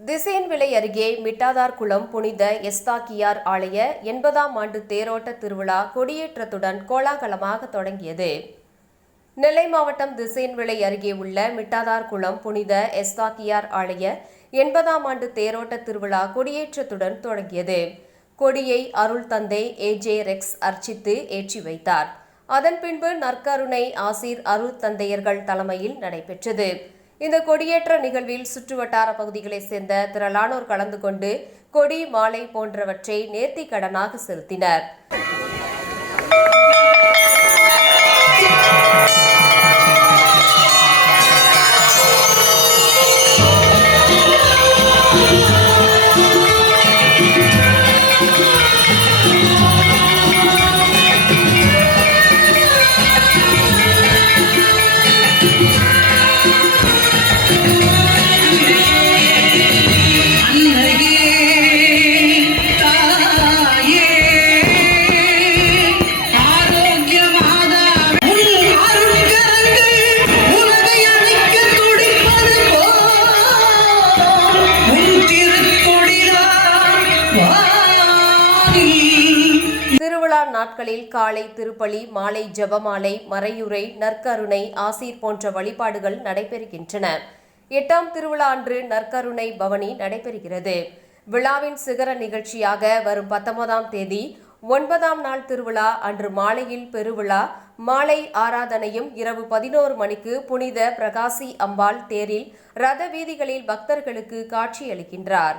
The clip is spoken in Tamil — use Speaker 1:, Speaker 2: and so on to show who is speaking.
Speaker 1: திசையன்விளை அருகே மிட்டாதார்குளம் புனித எஸ்தாக்கியார் ஆலய எண்பதாம் ஆண்டு தேரோட்ட திருவிழா கொடியேற்றத்துடன் கோலாகலமாக தொடங்கியது. நெல்லை மாவட்டம் திசையன்விளை அருகே உள்ள மிட்டாதார்குளம் புனித எஸ்தாக்கியார் ஆலய எண்பதாம் ஆண்டு தேரோட்ட திருவிழா கொடியேற்றத்துடன் தொடங்கியது. கொடியை அருள் தந்தை ஏஜே ரெக்ஸ் அர்ச்சித்து ஏற்றி வைத்தார். அதன் பின்பு நற்கருணை ஆசிர் அருள் தந்தையர்கள் தலைமையில் நடைபெற்றது. இந்த கொடியேற்ற நிகழ்வில் சுற்றுவட்டார பகுதிகளைச் சேர்ந்த திரளானோர் கலந்து கொண்டு கொடி மாலை போன்றவற்றை நேர்த்திக்கடனாக செலுத்தினர். நாட்களில் காலை திருப்பலி மாலை ஜெபமாலை மறையுறை நற்கருணை ஆசீர் போன்ற வழிபாடுகள் நடைபெறுகின்றன. எட்டாம் திருவிழா அன்று நற்கருணை பவனி நடைபெறுகிறது. விழாவின் சிகர நிகழ்ச்சியாக வரும் பத்தொன்பதாம் தேதி ஒன்பதாம் நாள் திருவிழா அன்று மாலையில் பெருவிழா. மாலை ஆராதனையும் இரவு பதினோரு மணிக்கு புனித பிரகாசி அம்பாள் தேரில் ரத வீதிகளில் பக்தர்களுக்கு காட்சியளிக்கின்றார்.